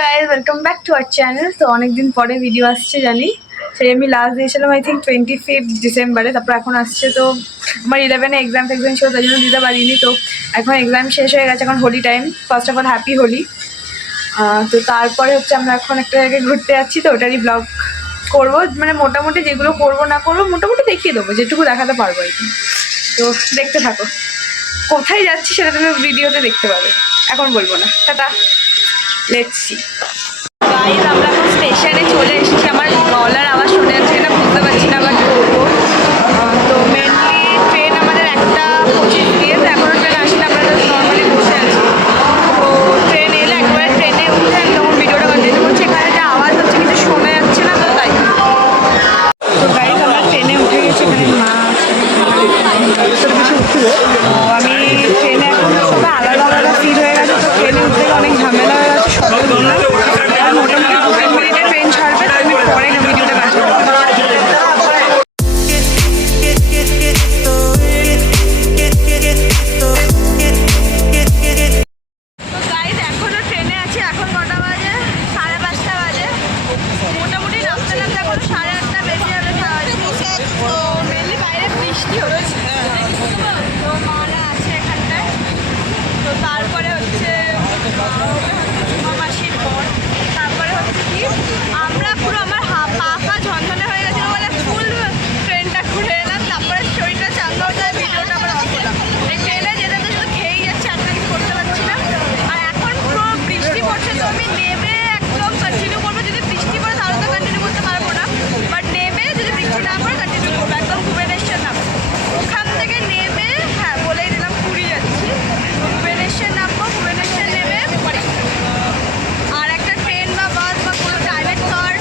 Guys, welcome back to our channel. তো অনেকদিন পরে ভিডিও আসছে জানি। সেই আমি লাস্ট দিয়েছিলাম আই থিঙ্ক 25 ডিসেম্বরে। তারপর এখন আসছে। তো আমার 11-এ এক্সাম ছিল, তাই জন্য দিতে পারিনি। তো এখন এক্সাম শেষ হয়ে গেছে, এখন Holi time. First of all happy Holi. তো তারপরে হচ্ছে আমরা এখন একটা জায়গায় ঘুরতে যাচ্ছি, তো ওটারই ব্লগ করবো। মানে মোটামুটি যেগুলো করবো না করবো মোটামুটি দেখিয়ে দেবো, যেটুকু দেখাতে পারবো আর কি। তো দেখতে থাকো। কোথায় যাচ্ছি সেটা তুমি ভিডিওতে দেখতে পাবে, এখন বলবো না। Tata, let's see. গাইজ, আমরা এখন স্টেশনে চলে এসেছি। আমার গলার আওয়াজ শুনে যাচ্ছে কিনা বুঝতে পারছি না, বাট বলবো। তো মেনলি ট্রেন আমাদের 1:25 দিয়ে, তো এখনও ট্রেন আসলে আমরা নর্মালি বসে আছি। তো ট্রেন এলে একবারে ট্রেনে উঠে আমি তখন ভিডিওটা কন্টিনিউ করছি। এখানে যে আওয়াজ হচ্ছে কিছু শোনা যাচ্ছে না, তো তাই। তো গাইজ, আমরা ট্রেনে উঠে গেছি। এখানে মা আছে, আমি ট্রেনে এখন সবাই আলাদা আলাদা ফিল হয়ে গেছে। তো ট্রেনে উঠতে অনেক ঝামেলা হয়ে গেছে। মোটামুটি 2-3 মিনিটে ট্রেন ছাড়বে, তো আমি পরে ভিডিওটা কাজ করবো। তো গাইজ, এখনও ট্রেনে আছি। এখন কটা বাজে? 5:30 বাজে। মোটামুটি নামতে নামতে এখন 8:30 বেজে যাবে। তো মেনলি বাইরে বৃষ্টি হচ্ছে, তো মারা আছে এখানটায়। তো তারপরে হচ্ছে মাসির পর, তারপরে হচ্ছে কি আমরা পুরো আমার পাখা ঝনঝনে হয়ে গেছিলো বলে ফুল ট্রেনটা ঘুরে এলাম। তারপরে শরীরটা চাঙ্গা হয়ে যায়, ভিডিওটা আমরা অফ করলাম। এই ট্রেনে যেতে শুধু খেয়েই যাচ্ছে, একটা কিছু করতে পারছি না। আর এখন পুরো বৃষ্টি পড়ছে, তো আমি নেমে একদম কন্টিনিউ করবো। যদি বৃষ্টি পড়ে তাহলে তো কন্টিনিউ করতে পারবো না, বাট নেমে যদি বৃষ্টি না পড়ে কন্টিনিউ করবো। একদম ভুবনেশ্বর নামবো। ওখান থেকে নেমে, হ্যাঁ বলেই দিলাম, পুরী যাচ্ছি। ভুবনেশ্বর নামবো। ভুবনেশ্বর নেমে আর একটা ট্রেন বা বাস বা কোনো প্রাইভেট কার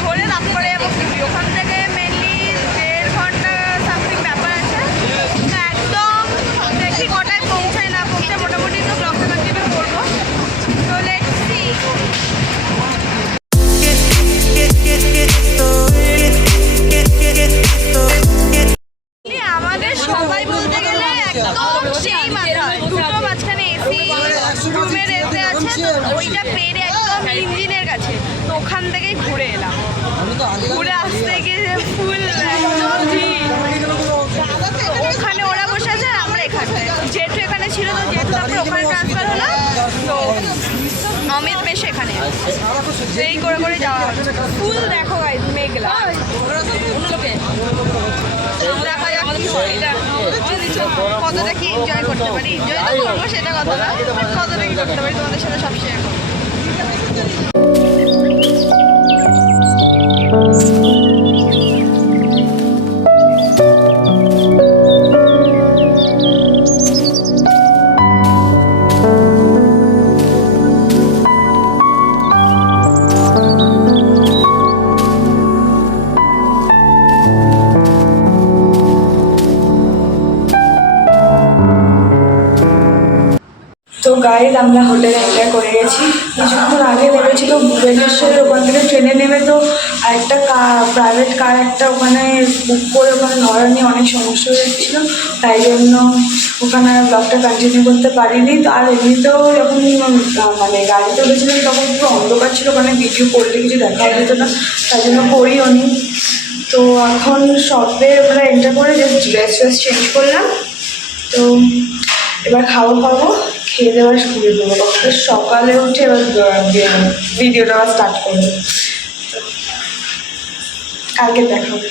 ধরে তারপরে যাবো পুরী। ওখান থেকে মেনলি 1.5 ঘন্টা সামথিং ব্যাপার আছে। তো একদম দেখি কটায় পৌঁছায় না পৌঁছায়, মোটামুটি তো ব্লগটা কন্টিনিউ করবো। তো লেটস সি। আমাদের সবাই বলতে গেলে একদম সেই মাথায় দুটো মাঝখানে এসি রুমের এতে আছে, তো ওইটা পেরে একদম ইঞ্জিনের কাছে। তো ওখান থেকেই ঘুরে এলাম। ঘুরে আসতে গিয়ে ফুল ওখানে ওরা বসে আছে, আমরা এখানটায়। জেঠু এখানে ছিল, তো জেঠু তারপরে ওখানে ট্রান্সফার হলো। তো অমিত বেশ এখানে এই করে করে যাওয়া হচ্ছে। ফুল দেখো গাইজ, মেঘলা। দেখা যাক কি হয়, কতটা কি এনজয় করতে পারি। এনজয় তো করবো, সেটা কথা না, কতটা কি করতে পারি তোমাদের সাথে সব শেয়ার করবো। তো গাইজ, আমরা হোটেলে এন্টার করে গেছি। কিছুক্ষণ আগে নেমেছিল ভুবনেশ্বরের ওখান থেকে ট্রেনে নেমে। তো একটা প্রাইভেট কার একটা ওখানে বুক করে ওখানে ধরা নিয়ে অনেক সমস্যা হয়ে যাচ্ছিলো, তাই জন্য ওখানে ব্লগটা কন্টিনিউ করতে পারিনি। তো আর এমনিতেও যখন মানে গাড়িতে উঠেছিলাম তখন পুরো অন্ধকার ছিল, ওখানে ভিডিও করলে কিছু দেখা যেত না, তাই জন্য করিও নি। তো এখন শপে আমরা এন্টার করে জাস্ট ড্রেস চেঞ্জ করলাম। তো এবার খাবো, খেয়ে দেওয়ার শুরু দেবো। সকালে উঠে এবার ভিডিওটা আবার স্টার্ট করবো। কালকে দেখা হবে।